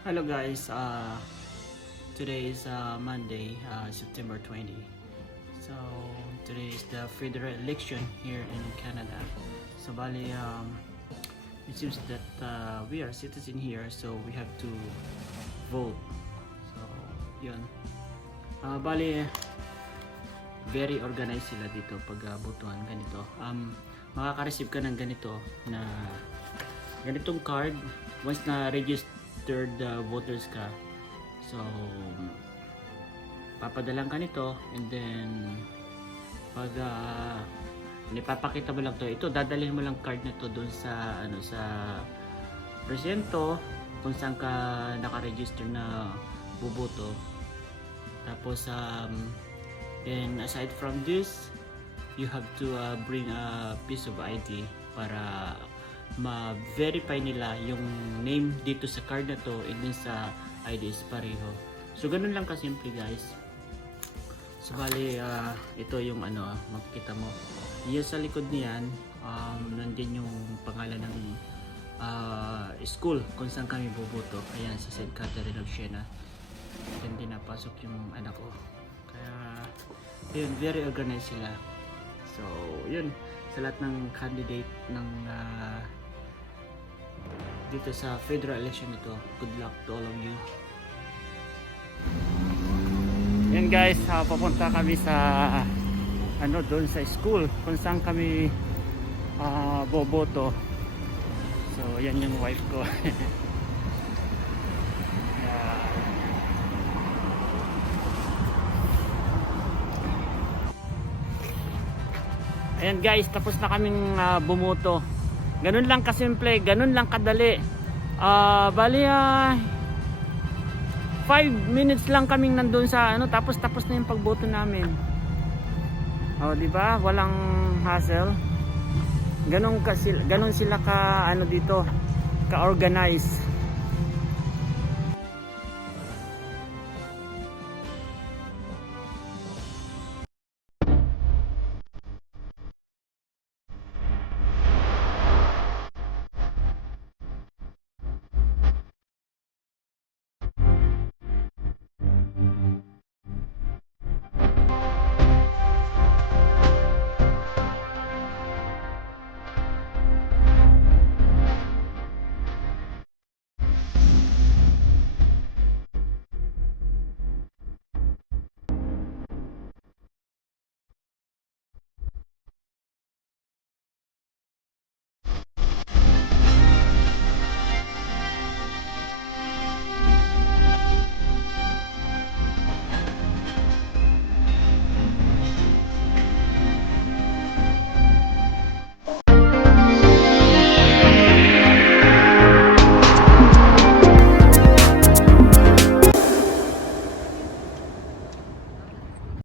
Hello guys, today is Monday, September 20. So today is the federal election here in Canada. So bali, it seems that we are citizen here, so we have to vote. So yun. Bali, very organized sila dito pag botohan ganito. Makaka-receive ka ng ganito na ganitong card once na registered voters ka. So papadalan ka nito, and then pag ipapakita mo lang to, ito dadalhin mo lang card na to doon sa sa presinto kung saan ka naka-register na buboto. Tapos then aside from this, you have to bring a piece of ID para ma-verify nila yung name dito sa card na to, and then sa ID is pareho. So ganun lang kasimple guys. So bali, ito yung makikita mo. Yung sa likod niyan, nandun yung pangalan ng school kung saan kami boboto. Ayan, sa St. Catherine of Siena. Then dinapasok yung anak ko. Kaya yun, very organized sila. So yun, sa lahat ng candidate ng dito sa federal election ito, good luck to all of you. Yan guys, papunta kami sa doon sa school kung saan kami boboto. So yan yung wife ko. Ayan guys, tapos na kaming bumoto. Ganun lang kasimple, ganun lang kadali. Bali 5 minutes lang kaming nandun sa tapos na yung pagboto namin. Di ba? Walang hassle. Ganun sila ka dito, ka-organize.